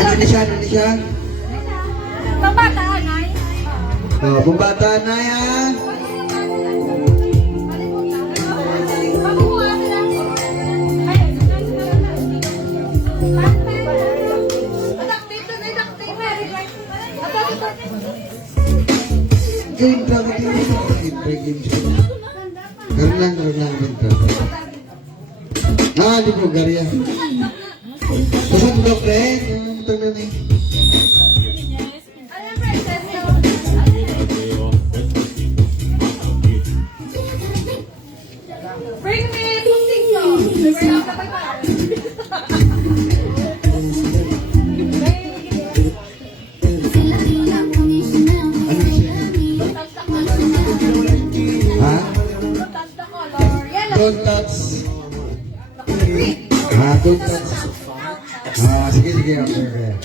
Ano na siya? Ano na siya? Pambataan ay. Oh, pambataan na yan. Game traffic yun. Games ko. Karoon lang game traffic. Di po, Garya. Saan mo, friend? Ito na na Bring me something so. Don't touch. Don't touch. Sige, sige. Okay.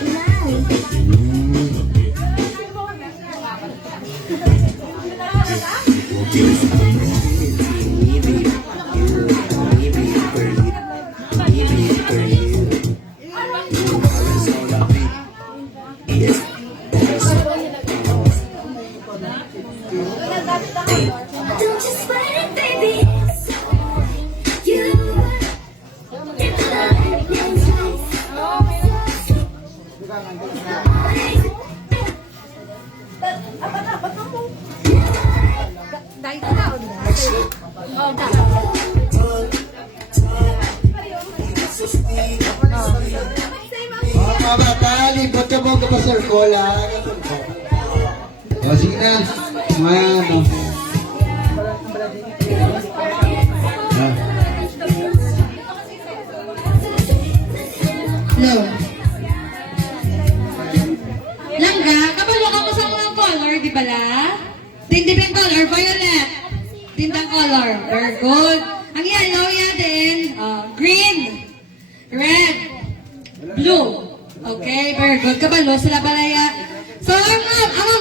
Don't you sweat it, baby. You get the light, no choice. Mga bata, libot ka mo ka circle, ha? Sige na. Ano? No. Langga, kabalo ka mo sa mga color, di ba la? Different color, violet. Tindang color. Very good. Ang yellow yan din. Green. Red. Blue. Okay, very good. Kabalo, sila balaya. So, ang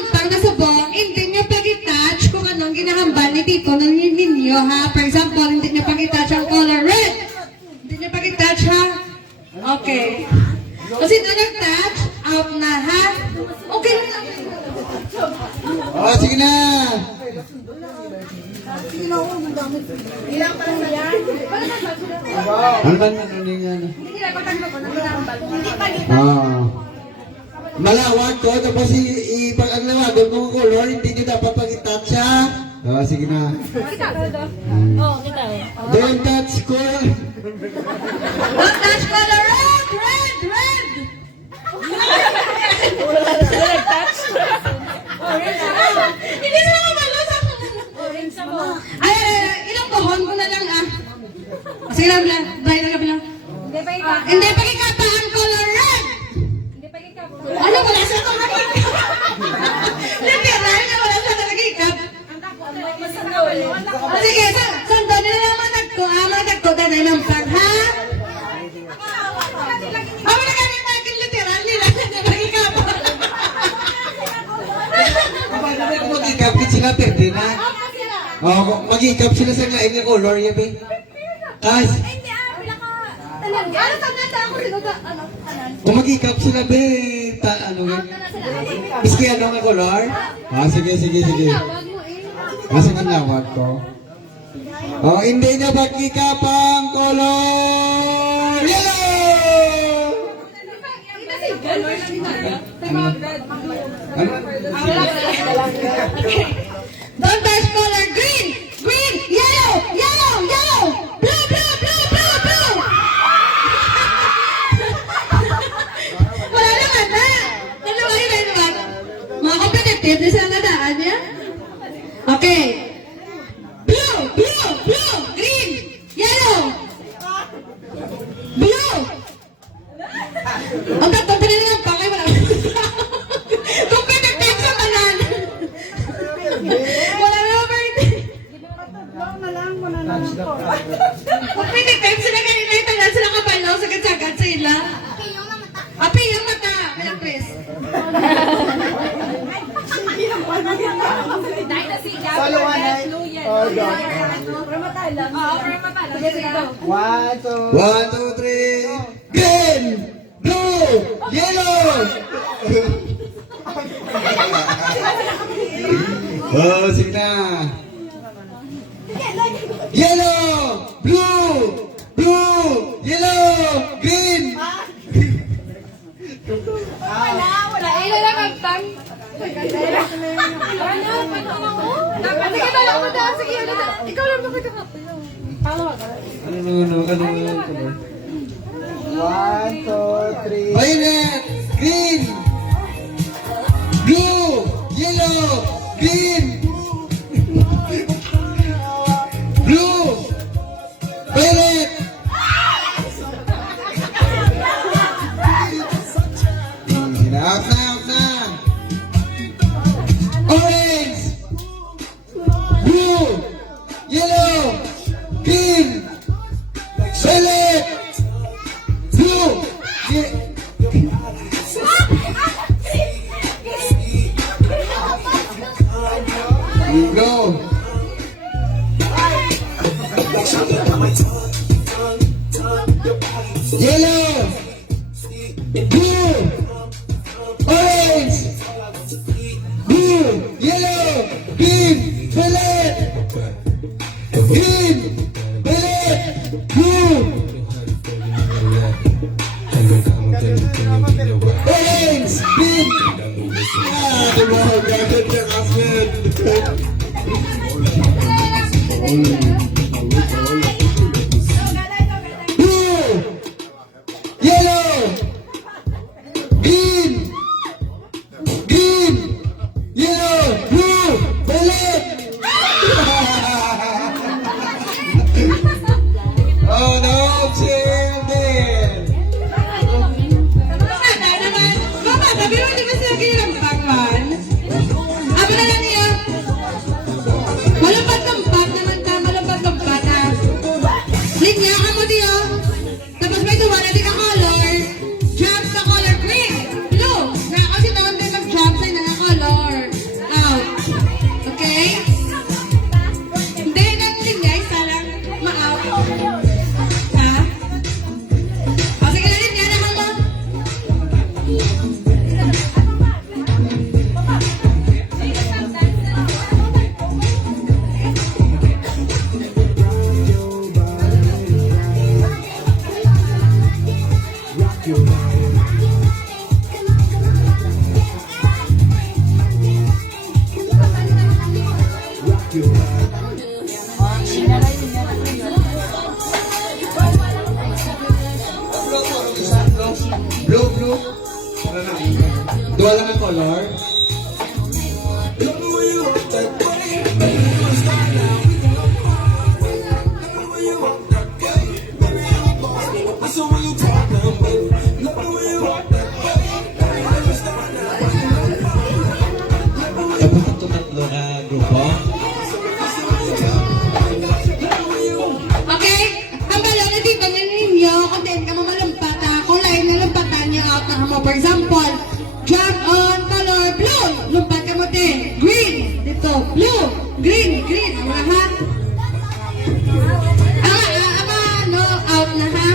pag nasubok, hindi nyo pag-touch kung anong ginahambal ni Tito ng ninyo, ha? For example, hindi nyo pag-touch ang color red. Hindi nyo pag-touch, ha? Okay. Kasi ito nag-touch, out na, ha? Okay na. Sige na. Ilang pa lang na yan? Ano ba nga? Hindi na pagkano ko, nagkakambal. Hindi pa Malawag ko, tapos ang lawagan mo color, hindi nyo dapat pag-touch, ha? Sige na. Kita ba? Oo, kita eh. Don't touch color. Don't touch color red, red, red. Touch? Orange na. Hindi na kabalo sa Orange na mo. Ay, ilang pohon ko na lang, ah. Sige lang, dahil na kabilang. Hindi pa ikaw. Hindi pa ang color red. Hindi pa ikaw. Ano, wala siya itong nakikap. Literal na wala siya nakikap. Sige, sando nila naman nagko, dahil ng pag, ha? Ako na kami nakin literal nila na nakikap. Kapag kung mag-ikapit sila, pwede na. Mag-ikap sila sa laing ng color, yabe. Kas, Hindi bilang ka. Talaga. Ano tanda ako rin? Ano? kung mag-ikap sila, be, ano yan? Miski ano nga color? Sige. Tawag mo eh. Sige na, wag ko. Hindi nyo mag-ikap ang color yellow! Kasi gano'n lang din Ano? Don't touch color green, green, yellow, yellow, yellow, blue, blue, blue, blue, blue. Wala naman na. Naluwain na naman. Mga competitive, di sila nadaan niya. Okay. Blue, blue, blue, green, yellow, blue. Ang tatong pinili ng pangay mo na. Competitive sa kanan. Wala na birthday. Competitive sila kanina yung tagal sila kabalaw, sagad-sagad sila. Api yung mata. Kailang Chris. Dahil na siya. Solo one, eh? Ramatalan. Oo, ramatalan. Sige, go. 1, 2. 1, 2, 3. Green! Blue! Yellow! Oh, sige na. Yellow, blue, blue, yellow, green. Wala. Ilan lang ang tang. Sige na lang mo daw. Sige na. Ikaw lang magkakapit. Ano? One, two, three. Violet, green, blue, yellow, green, blue, violet. Out na. Orange, blue, yellow, green, violet, blue, you go. Yellow, blue, orange, blue, yellow, green, violet, green, violet, blue, orange, green. Diba? Gagawin ka kasmet. Blue, yellow, green, yellow, blue, violet. Oh no, children. Mama, sabi mo, di ba sila kinalampag man? Aba na lang niya. Malampat-lampat naman ka, malampat-lampat na. Linya ka mo diyo. Tapos may tuwa na di ka color. Jump sa color green. Blue. Na kasi tawag din mag-jump sa naka-color. Out. Okay? Hindi, nang linya, isa lang. Ma-out. Ha? O, sige na linya naman mo. Blue. Dua lang ang color. Dapat tatlo ka grupo. Okay? Ang balon na dito na ninyo, kung din ka mamalampata, kung lain na lampatan niyo out na mo. For example, jump on color blue. Lumpat ka mo din. Green. Dito. Blue. Green. Ang lahat. Ano, out na ha?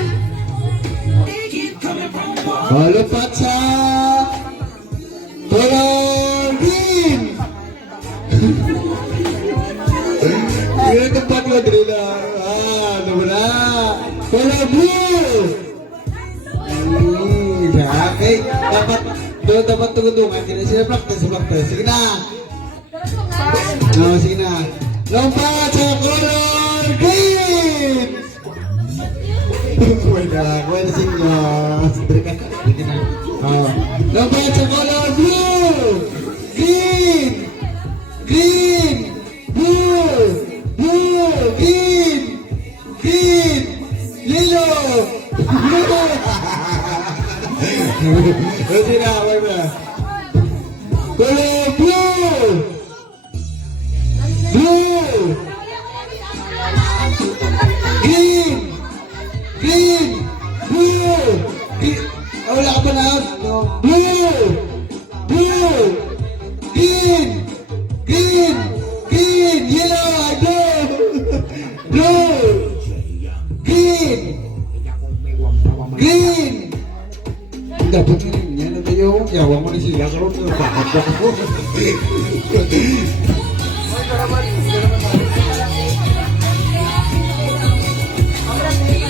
Malupat sa color green. Kaya tempat mo din na. Wala. Color blue. Okay. Dapat tunggu-tunggu. Tidak sila practice. Sige na. Sige na. Lompat sa color green. Buena señor. Lompat sa color blue. Green. Blue. Green. Yellow. Sige na. Color blue. Green. Blue. Wala ka pa na. Blue. Green. Yellow. Blue. Green. Dapat na rin yan. Ayaw, yawa mo na siya. Karoon ko, bakit ako?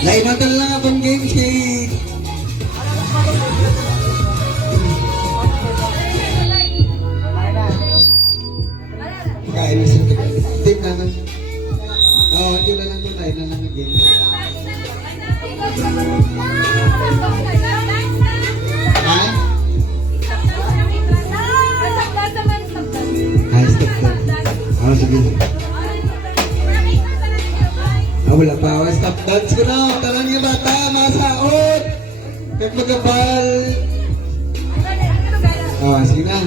Naimatan lang akong game sheet. Kain na siya. Tip na lang. Oo, hindi na lang ito. Kain na lang ang game. Ha? Ay, stop na. Ah, sige. Ah, wala pa. Oh, stop dance ko na. Tara niya bata, mga saot. Kahit magabal. Ah, sige na.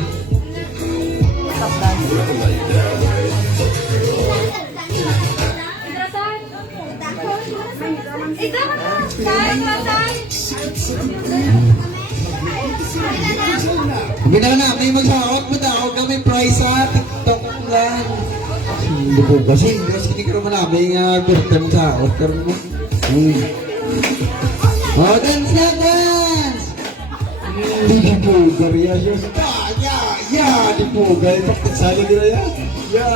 Bina na, may magsaot mo daw. Kami price sa TikTok lang. Hindi po kasi. Hindi ko naman namin birthday mo sa out. Oh, dance na, dance! Hindi po, Garia. Ya, di po. Gaya pagsali nila yan. Ya.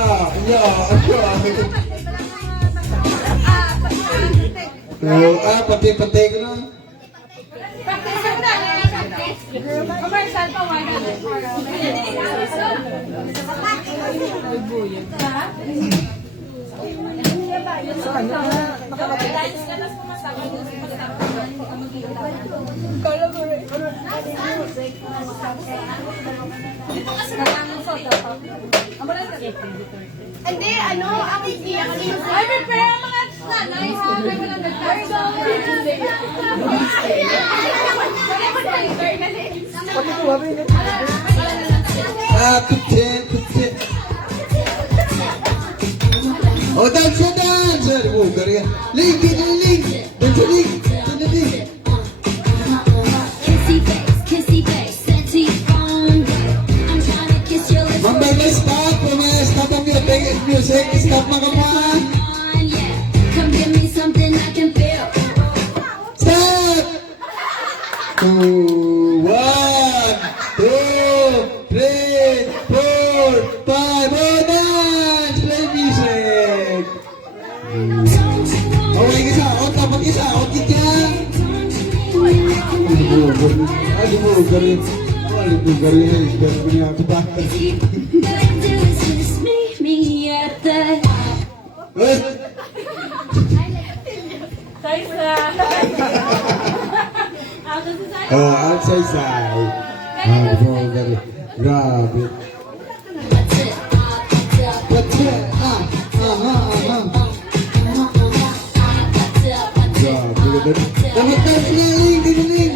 Pati ko na. Commercial pa, wala. Hindi, ano, ang idea kasi Ay, prepare ang mga nanay, ha? May walang Putse. Oh, dance na, dance! Di po, Garia. Ling! Dance na, Ling! Kissy face, sexy phone. I'm trying to kiss your lips. Mamaya stop ang music. Stop mga kamuhan. Yeah, come give me something I can feel. Stop! 2, 1, 2, 3, 4, 5. Oh, dance! Play music! Okay, isaot. Dapat isaot kita. Galing. All I do is just meet me at the. size na. Outside side. Galing. Grabe. What's it? Grabe. Dapat dance na, Ling.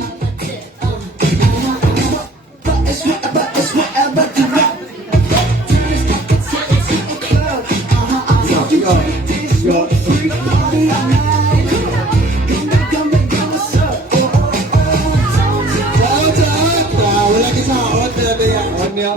Wala ka sa out. On niya.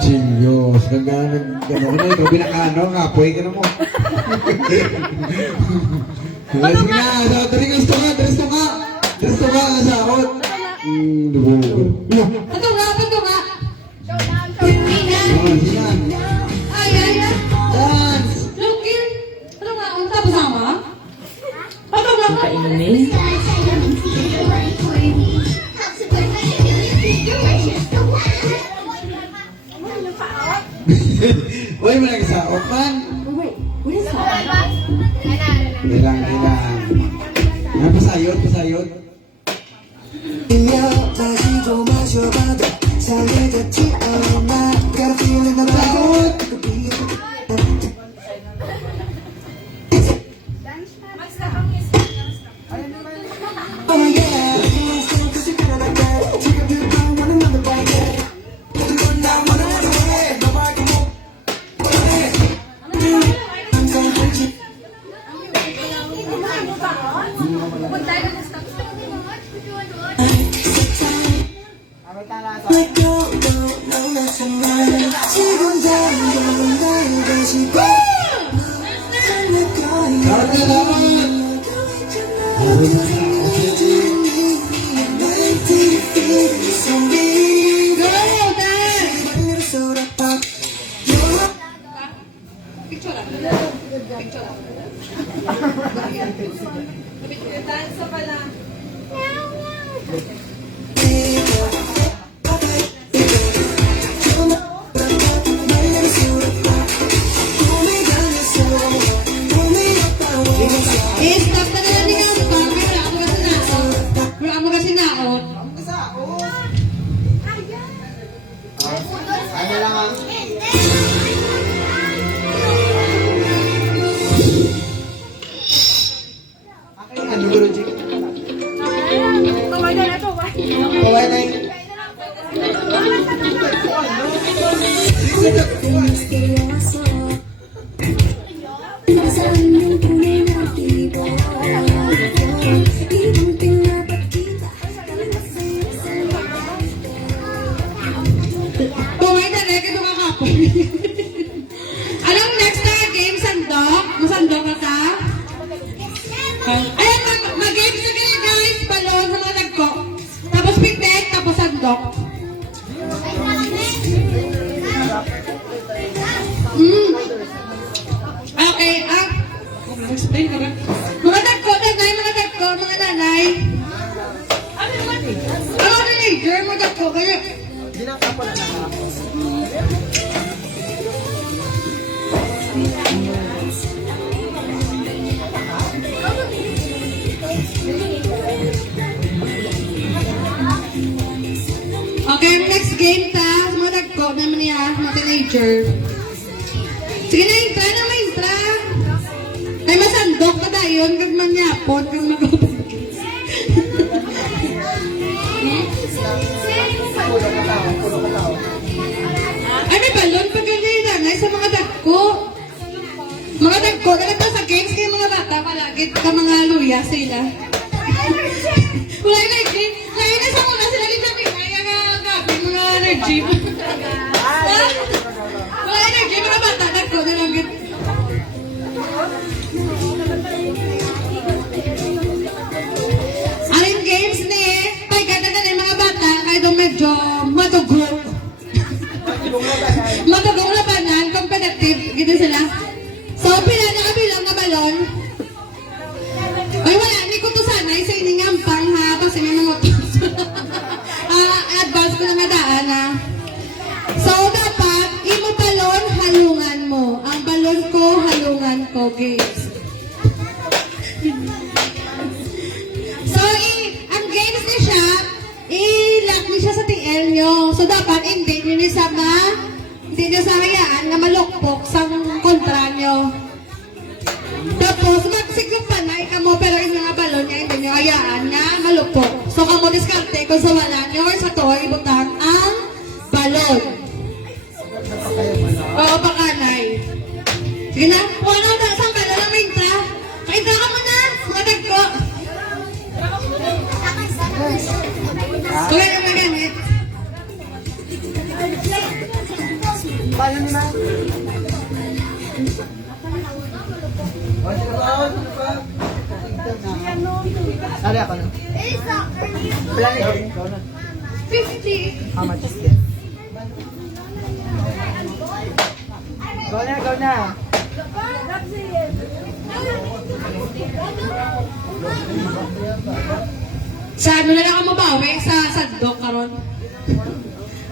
Chingos. Gano'n na. Ikaw binakano. Kapoy ka na mo. Sige na. Dali gusto ka. Gusto ka. Sahot. Ito nga. Sige na. Ay. Dance. Lukir. Ito nga, ang tapos sama? Ito nga. Uy, mo nag-sahot man. Ilang. Pasayot. 다시도 마셔봐도 살려졌지 않아 Got a feeling about Oh yeah Cause you're good like that 지금 you want another bite 이건 나 원하는 해 너밖에 못 원해 항상 한지 Punta ka sa salamat. Go, dance! Picture lang. Picture lang. Dance pa pala. Stop na na rin ang bang. Wala mo kasi naot. Ano lang ah. Ano Guruji? Kaway na na to, why? Kaway na yun. Tumay na rin, ito kakapon. Anong next na game? Sandok? Masandok ka ka? Ayan, mag-games na kayo guys. Balon sa mga nagko. Tapos pitek, tapos sandok. Okay, explain ka ba? Mga nagko, mga nanay. Ano teenager, mga nagko, kaya... Okay, ang next game ta, mga nagko naman niya, mga teenager. Sige na, intra na, intra. Ay, masandok ka na yun, kag manyapon, kag magupag. Ay, may balon pa ganyan nanay sa mga dagko. Mga dagko, nalagpa sa games kayo mga bata, palagit ka mga luya sila. Wala yung energy. Ngayon na sa muna sila rin sabi, kaya nga gabi, mga energy. Wala yung energy, mga bata, dagko, nalagit. Alin games ni, ay ganda na yung mga bata, kaya doon medyo matugong. Matugong na panan, competitive, gito sila. So, nakabilang na balon. Ay, wala, hindi ko to sana, isa iningampang ha, kasi may mga utos. Advance ko na madaan ha. So, dapat, imo balon, halungan mo. Ang balon ko, halungan ko, games. So, ang games niya siya, i-lock niya siya sa TL nyo. So, dapat, hindi nyo sa hayaan na malukpok sa kontra nyo. Tapos, magsiklop pa na ikamo, pero yung mga balon niya, hindi nyo hayaan na malukpok. So, kamo diskarte kung sa wala nyo or sa to, ibutang ang balon. Oo, pakanay. Sige na, kung ano na, saan balon ang mintra? Kaintra ka muna, mga tagko. Wala na magamit. Paano na? Sali ako na. Plan it. 50. How much is this? Go na. Sa ano na lang ako mabawi? Sa sandok karon.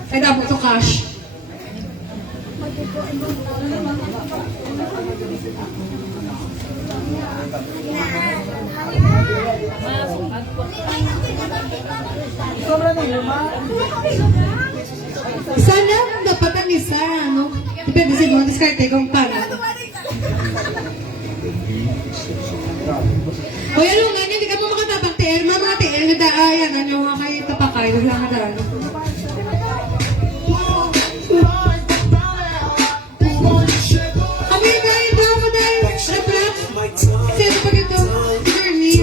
Ay, dapat to cash. Sobra na yun, ma. Sana dapat ang isa, ano? Depende siguro, diskarte kung paano. Kuya Lungan, hindi ka mo makatabang TR, mga TR na daayan, ano nga kayo tapakay, wala nga daan. Kami dahil, bravo dahil, rap-rap. Sino pa dito? Journey.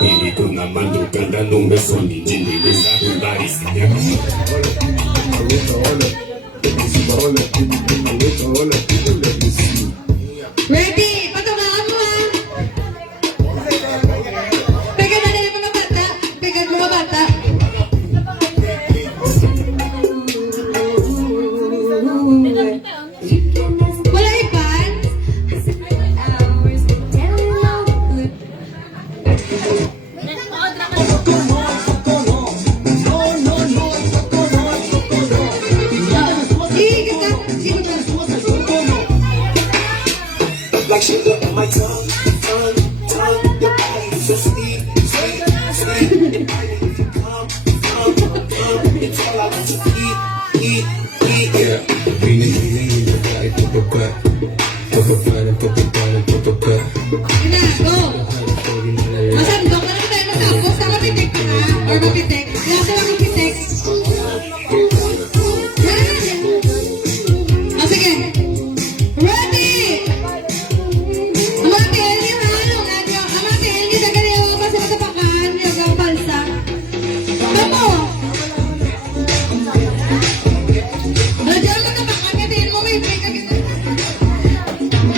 Hindi ko naman yung ganda nung beso ni Ginny Lisa. Yung body, Ready? Patamaan mo ha. Pegan na rin mga bata. Pegan mga bata. Wala ipan? Like sugar on my tongue, your body is so sweet, sweet, sweet. And I need to come, it's all I want to eat. Yeah, feeling the body, papa, Na, go! Masandok ka lang tayo matapos na mapitik ka na. Or mapitik. Laso lang mapitik. O sige. Ready! Ang mga tiyan niyo ha, ang mga tiyan niyo sa ganyan pa sa matapakan, yung ang balsa. Tamo! Nandiyan matapakan, katiin mo, may break ka kita.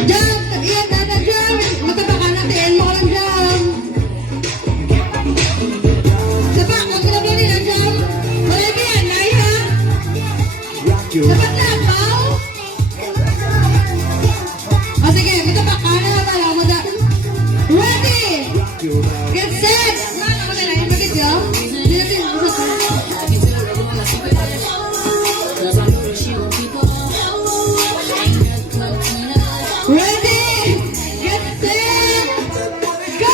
Jump! Iyan na, jump! Matapakan natin, mo lang jump! Sapak, huwag ko na ba nila jump? Wala ba yan, Nay, ha? Sapat na, Pao? O sige, matapakan na tayo mo da. Ready! Get set! Ano ko nila, yung video? Hindi natin Ready! Get set! Go!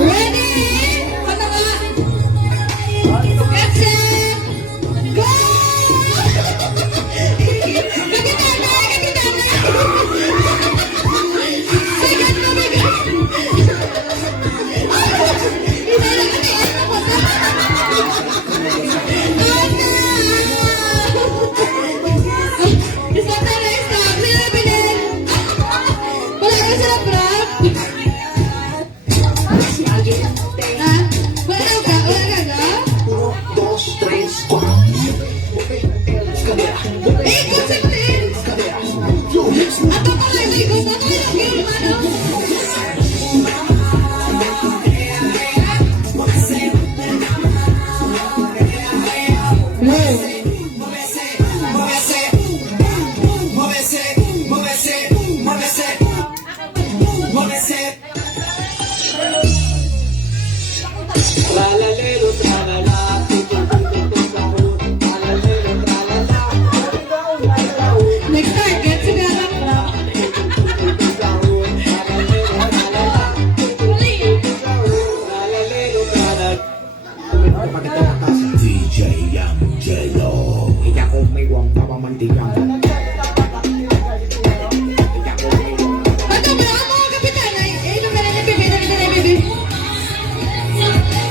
Ready? Ano nga? Get set! Go! Kapitana! Kapitana! Bigat na bigat! Isa lang kasi ano ko sa... Isa na rin, stop! Sino na bilhin? Wala ka sila, prop! Ha? Wala ka? Wala ka ga? 1, 2, 3, 4. Eh, konsentin! Ato ko kayo, ikot na kayo, game, ano? Next target, si Bella Prop. DJ Yang Jelo. Ika ko may wang papamantigang. Ika ko may wang Bato mo lang mga kapitan, ay, ito ka na bebe, ito ka na bebe.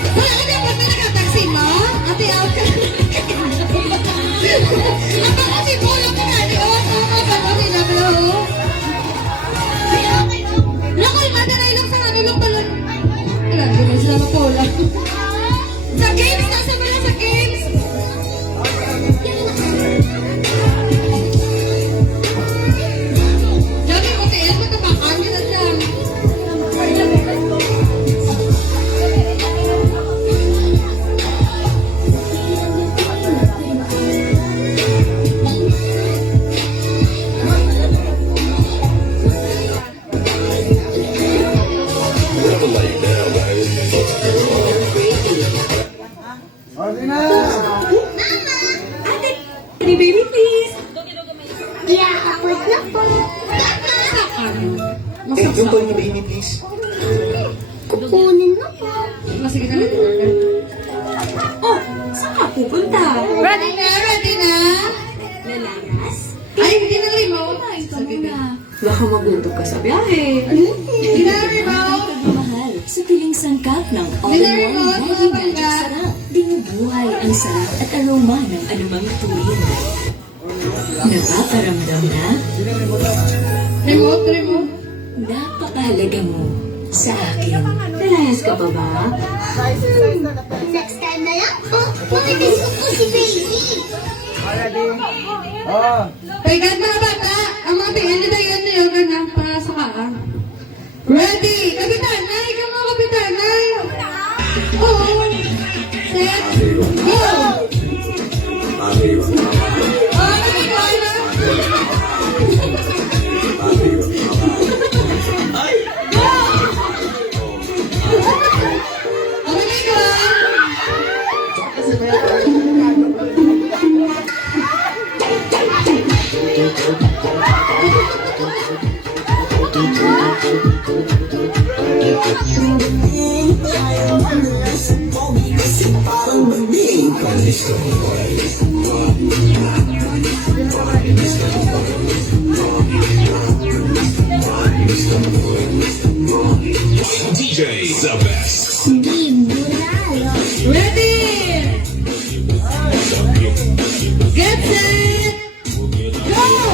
Wala ka dapat na nakataksi mo? Ate, out ka. Apa kasi bola ko na, di o, sama ka mo, sinablo. Nakoy, madanay lang sa ano lang pala. Ilan, di ba sila mapola? Sa games, nasa ba na sa games? Dami mo, tiyan, matapakan yun na dyan. Hey, baby, please. Yeah, wait na po. Eh, yung toy na baby, please. Kukunin na po. Sige na lang. Oh, saan ka pupunta? Ready na, ready na. sa bibig. Baka magutom ka sa biyahe. Dinner remote! Pagmamahal sa piling sangkap ng Dinner all-in-one remote, Maggi mga Magic bangga. Sarap. Binubuhay ang sarap at aroma ng anumang tuwin. Nakakaramdam na Remote. napakahalaga mo sa akin. Nalayas ka pa ba? Next time na lang. Oh, makikita ko si baby. Pagkat mga bata, ang mga tingin nila yun niyoga na para sa kaan. Ready! Kapitanay! Ikaw mga kapitanay! Oo! Set! Go! Arriba, Oh, nakikuha na! arriba, Okay, go! DJ the best. Ready! Get set! Go!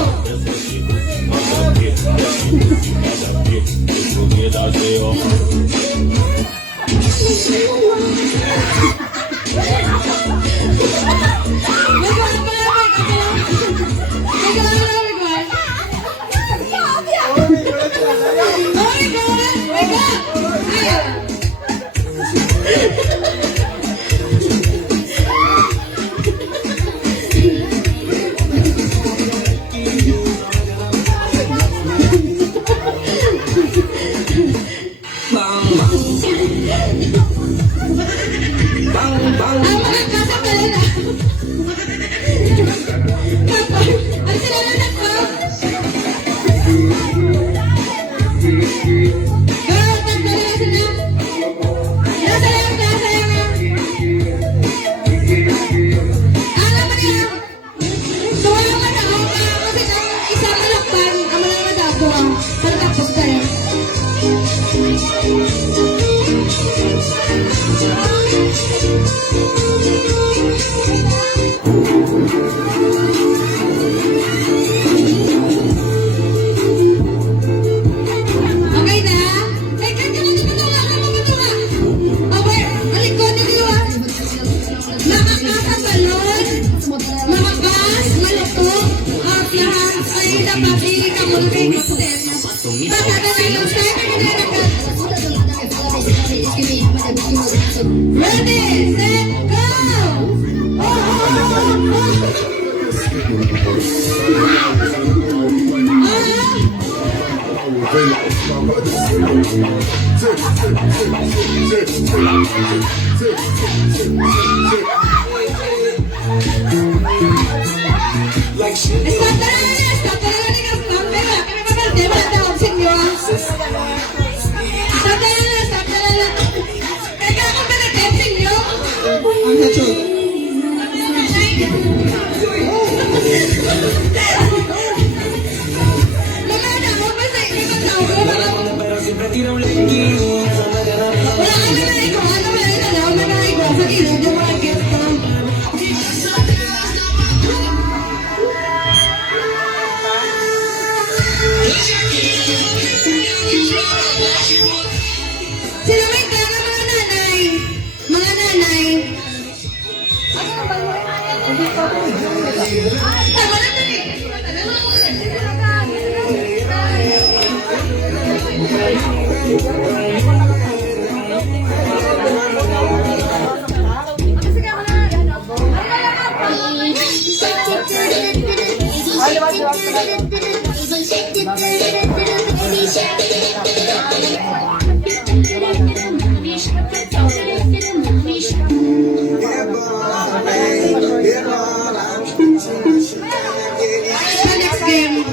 Okay na? Eh, kanya mo tumatunga. Okay, malikod niyo ah. Makakabalon, makakas, malupok, at lahat ay napapili ka mula kay Kristen. Tatatagal yung step, ready, set, go! Stop na lang! Stop na lang! Stop na lang! Kami mabalde, wala tawag sa inyo ah! Stop na lang! Stop na lang! Kaya ako pinag-tip sa inyo! Ang headshot. Mga tao pa sa inyo ng tao ko! Wala kami na ikaw! Ano ba yung tanaw na na ikaw? Sa kilid yung mga guest ko! Sino may kaya mga nanay? Mga nanay! Tama na dali! Sa next game,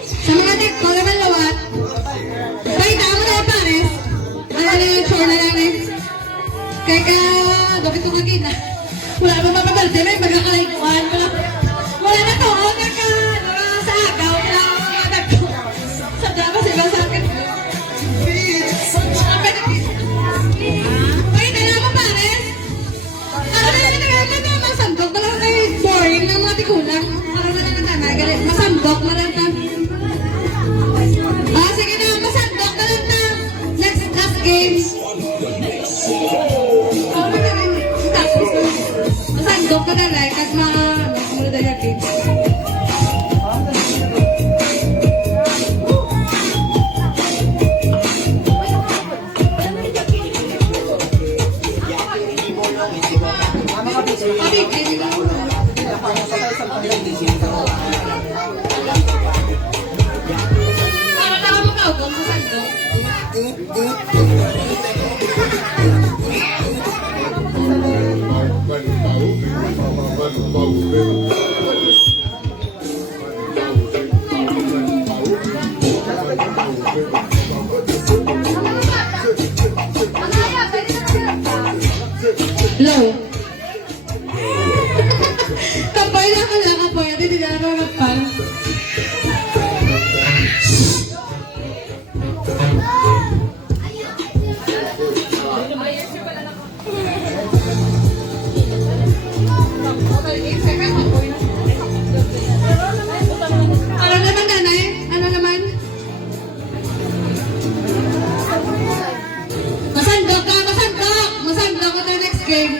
sa mga nagko naman lawat, pakita mo na yung pares. Ano na yung chore na lang eh. Kaya ka, dapat ko kagina. Wala pa mapabalde, may magkakalaykuan. Wala na to, wala ka, sa agaw, wala ka padalay, kag sunod na yakin. Low. Kapay na ka kapay. Hindi na nakapal. Ano naman, nanay? Ano naman? Masandok ka, masandok! Masandok ko tayo next game.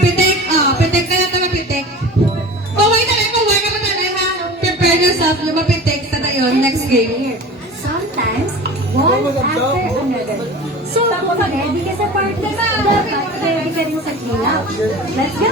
Pitik, pitik ka na ito na pitik. Paway ka pa tayo ha. Prepare yourself, lumapitik sa tayo next game. Sometimes, one after another. So, kung ready ka sa party, dapat ready ka rin sa clean-up. Let's go!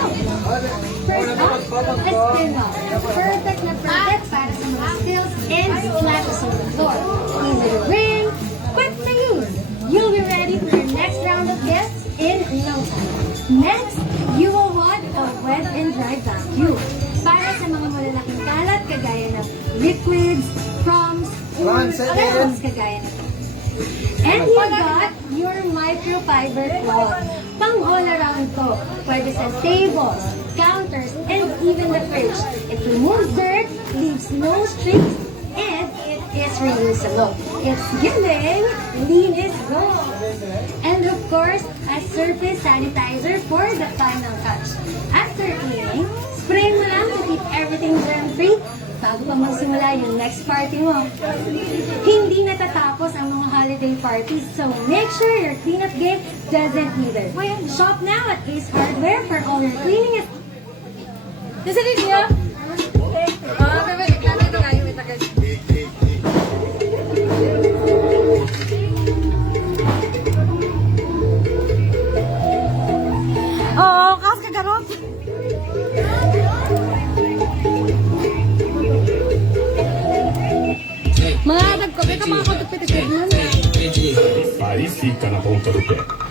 First up, a spin-off. Perfect na perfect para sa mga spills and splashes on the floor. Easy to bring, quick to use. You'll be ready for your next round of guests in no time. Next, you will want a wet and dry vacuum. Para sa mga malalaking kalat, kagaya ng liquids, crumbs, or else kagaya ng and you got your microfiber cloth. Pang all around to. Pwede sa tables, counters, and even the fridge. It removes dirt, leaves no streaks, and it is reusable. It's giving clean is gold. And of course, a surface sanitizer for the final touch. After cleaning, spray mo lang to keep everything germ-free bago pa magsimula yung next party mo. Hindi natatapos ang mga holiday parties, so make sure your cleanup game doesn't either. Shop now at Ace Hardware for all your cleaning. Nasa rin niya? Nandito nga yung itagal. Oo, kas ka garot. Mga nagkopit ang mga kontupitikid nun. Aí fica na ponta do pé.